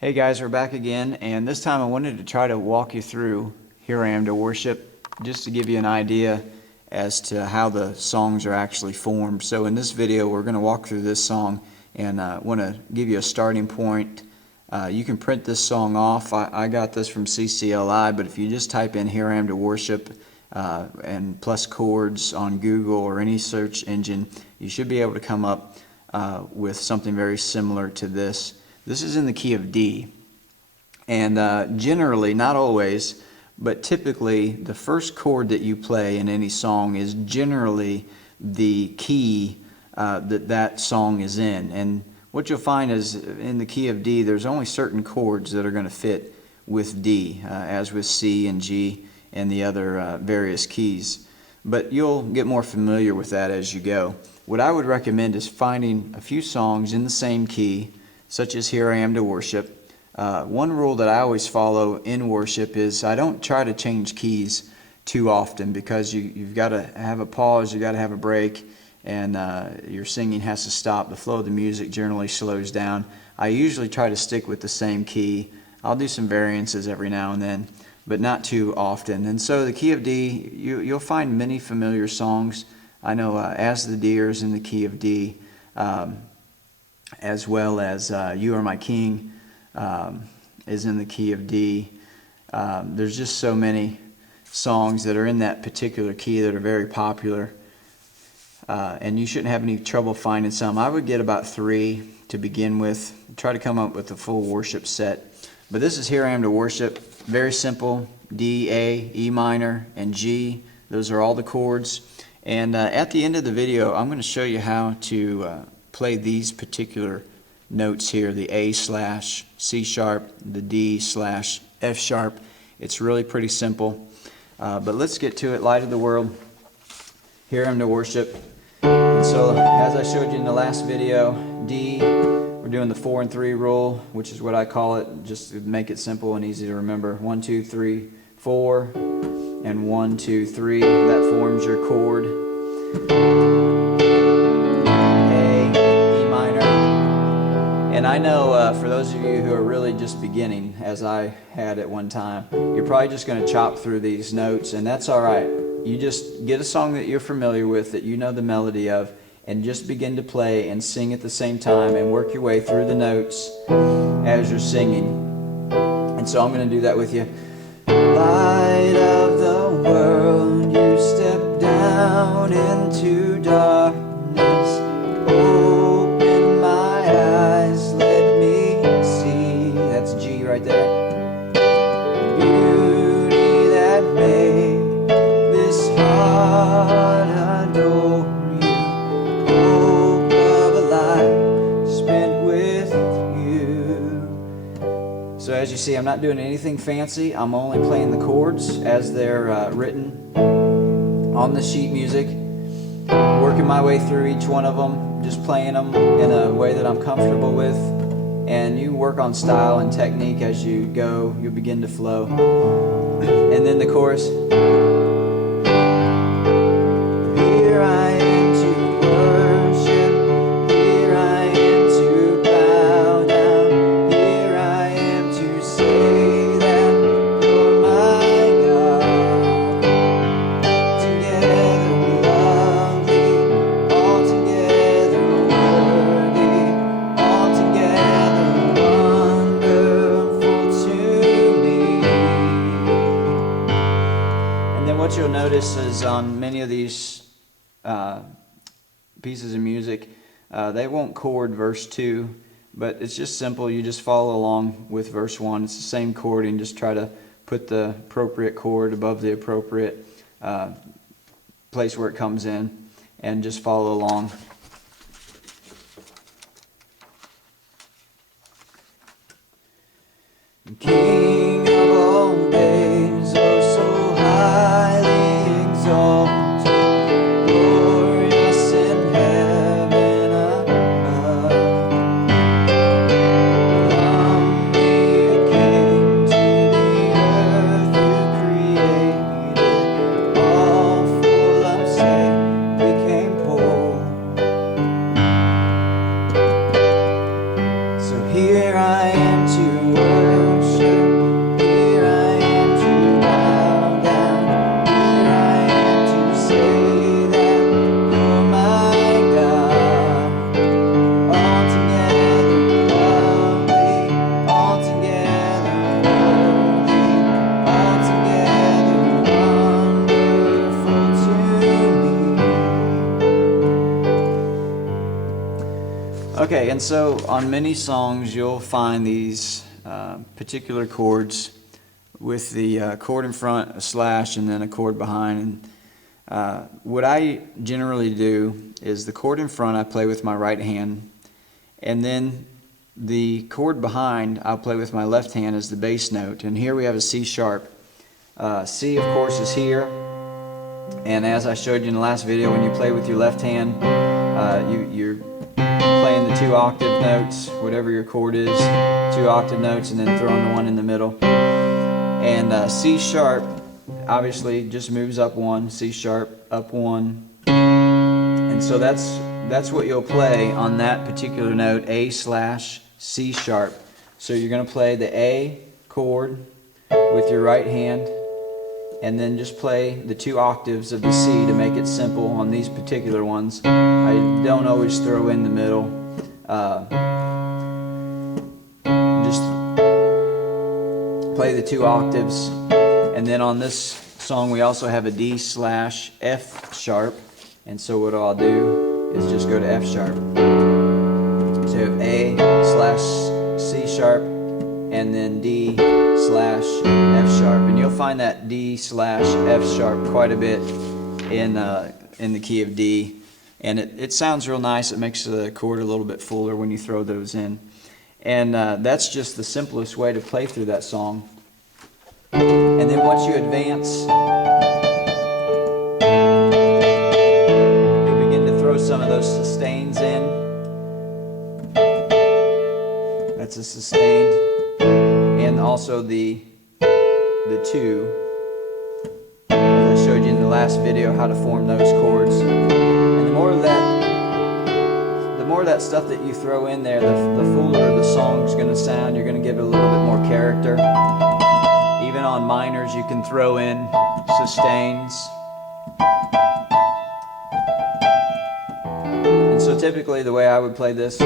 Hey guys, we're back again, and this time I wanted to try to walk you through Here I Am to Worship, just to give you an idea as to how the songs are actually formed. So in this video, we're going to walk through this song, and want to give you a starting point. You can print this song off. I got this from CCLI, but if you just type in Here I Am to Worship and plus chords on Google or any search engine, you should be able to come up with something very similar to this. This is in the key of D, and generally, not always, but typically the first chord that you play in any song is generally the key that song is in. And what you'll find is in the key of D, there's only certain chords that are going to fit with D, as with C and G and the other various keys. But you'll get more familiar with that as you go. What I would recommend is finding a few songs in the same key, such as Here I Am to Worship. One rule that I always follow in worship is I don't try to change keys too often, because you've got to have a pause, you've got to have a break, and your singing has to stop. The flow of the music generally slows down. I usually try to stick with the same key. I'll do some variances every now and then, but not too often. And so the key of D, you'll find many familiar songs. I know As the Deer is in the key of D, as well as You Are My King is in the key of D. There's just so many songs that are in that particular key that are very popular, and you shouldn't have any trouble finding some. I would get about 3 to begin with, try to come up with a full worship set. But this is Here I Am to Worship, very simple: D, A, E minor, and G. Those are all the chords. And at the end of the video, I'm going to show you how to play these particular notes here, the A/C sharp, the D/F sharp. It's really pretty simple, but let's get to it. Light of the world, Here I Am to Worship. And so as I showed you in the last video, D, we're doing the 4 and 3 rule, which is what I call it, just to make it simple and easy to remember. 1, 2, 3, 4, and 1, 2, 3. That forms your chord. And I know for those of you who are really just beginning, as I had at one time, you're probably just going to chop through these notes, and that's all right. You just get a song that you're familiar with, that you know the melody of, and just begin to play and sing at the same time, and work your way through the notes as you're singing. And so I'm going to do that with you. Light of the world, you step down into darkness. Open my eyes, let me see. That's G right there. Beauty that made this heart adore you. Hope of a life spent with you. So as you see, I'm not doing anything fancy. I'm only playing the chords as they're written on the sheet music, working my way through each one of them, just playing them in a way that I'm comfortable with. And you work on style and technique as you go. You'll begin to flow. And then the chorus. Here I am to worship. Here I am to bow down. Here I am to say that you're my God. Together lovely, altogether worthy, altogether wonderful to me. And then what you'll notice is on many of these pieces of music, they won't chord verse 2, but it's just simple. You just follow along with verse 1. It's the same chording, just try to put the appropriate chord above the appropriate place where it comes in, and just follow along. King of all days, oh so highly exalted, glorious in heaven above. From you came to the earth you created, all full of sin became poor. So here I am to Okay, and so on many songs you'll find these particular chords with the chord in front, a slash, and then a chord behind. And what I generally do is the chord in front I play with my right hand, and then the chord behind I'll play with my left hand as the bass note. And here we have a C sharp. C, of course, is here, and as I showed you in the last video, when you play with your left hand, you're playing the 2 octave notes, whatever your chord is, 2 octave notes, and then throwing the one in the middle. And C sharp obviously just moves up 1, C sharp, up 1, and so that's what you'll play on that particular note, A slash C sharp. So you're going to play the A chord with your right hand, and then just play the 2 octaves of the C to make it simple on these particular ones. I don't always throw in the middle. Just play the 2 octaves. And then on this song we also have a D slash F sharp. And so what I'll do is just go to F sharp. So you have A slash C sharp, and then D slash F sharp, and you'll find that D slash F sharp quite a bit in the key of D, and it sounds real nice. It makes the chord a little bit fuller when you throw those in, and that's just the simplest way to play through that song. And then once you advance, you'll begin to throw some of those sustains in. That's a sustained, and also the 2, as I showed you in the last video how to form those chords. And the more of that stuff that you throw in there, the fuller the song's going to sound. You're going to give it a little bit more character. Even on minors you can throw in sustains. And so typically the way I would play this,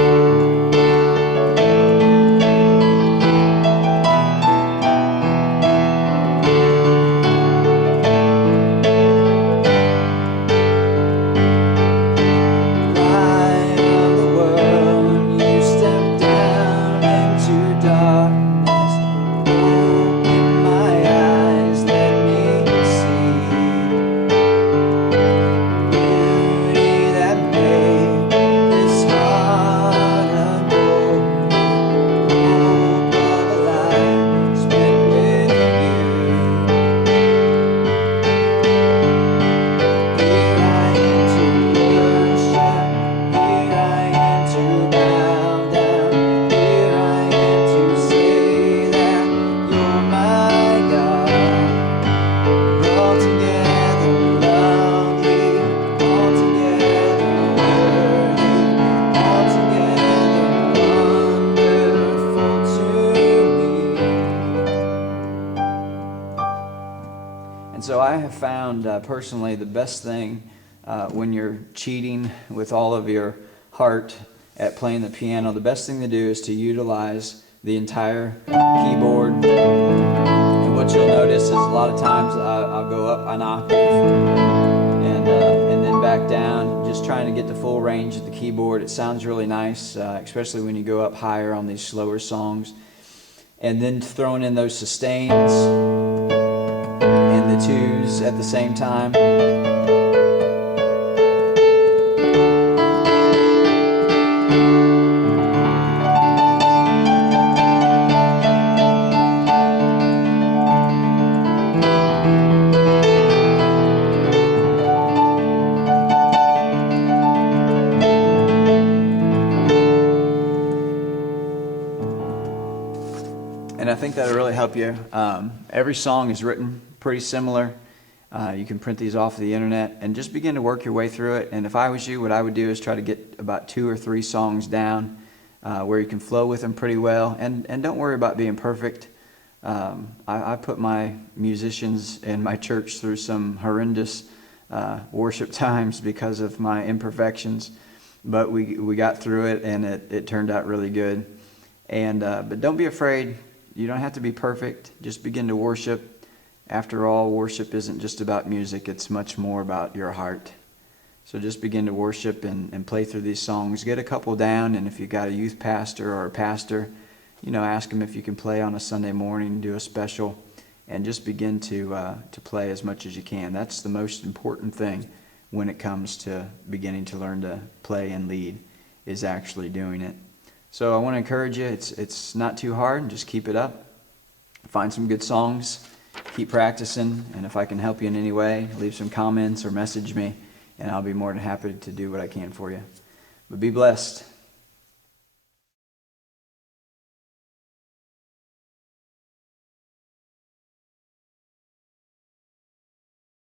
so I have found personally the best thing when you're cheating with all of your heart at playing the piano, the best thing to do is to utilize the entire keyboard. And what you'll notice is a lot of times I'll go up an octave and then back down, just trying to get the full range of the keyboard. It sounds really nice, especially when you go up higher on these slower songs. And then throwing in those sustains and the 2s at the same time. And I think that'll really help you. Every song is written pretty similar. You can print these off the internet and just begin to work your way through it. And if I was you, what I would do is try to get about 2 or 3 songs down where you can flow with them pretty well. And don't worry about being perfect. I put my musicians in my church through some horrendous worship times because of my imperfections. But we got through it, and it turned out really good. And but don't be afraid. You don't have to be perfect. Just begin to worship. After all, worship isn't just about music. It's much more about your heart. So just begin to worship and play through these songs. Get a couple down, and if you got a youth pastor or a pastor, ask them if you can play on a Sunday morning, do a special, and just begin to play as much as you can. That's the most important thing when it comes to beginning to learn to play and lead, is actually doing it. So I want to encourage you, it's not too hard, just keep it up. Find some good songs, keep practicing, and if I can help you in any way, leave some comments or message me, and I'll be more than happy to do what I can for you. But be blessed.